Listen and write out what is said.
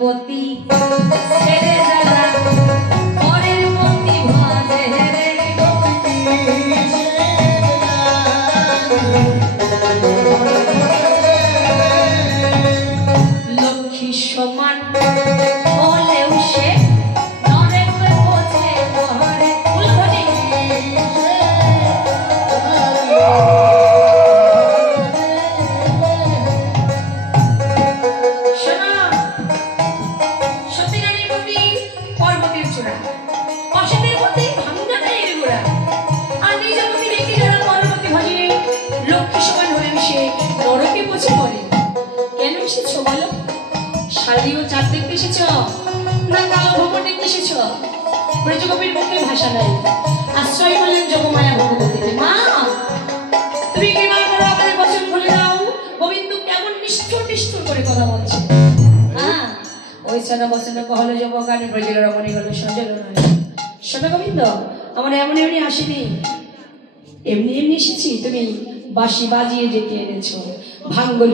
পতি ছেড়ে জ্বালা পরের পতি ভাজে রে লক্ষ্মী সমান হলেও সে নরেন্দ্র বোঝে ঘরে ফুলধনি শাড়িও চার দেখতে এসেছ না কালো ভবন দেখতে এসেছ? ব্রজগোপীর মুখে ভাষা নাই, আশ্রয় বললেন যোগমায়া ভগবতীকে। মা তুমি কৃপা করো, আমাদের বচন খুলে দাও। গোবিন্দ কেমন নিষ্ঠুর নিষ্ঠুর করে কথা বলছে। হ্যাঁ, ওই সানা বসনা কহল যুবকানে ব্রজের রমণী গেল সজল নয়। শোনো গোবিন্দ, আমার এমন এমনি আসেনি, এমনি এমনি এসেছি। তুমি বাঁশি বাজিয়ে ডেকে এনেছো, ভাঙ্গলি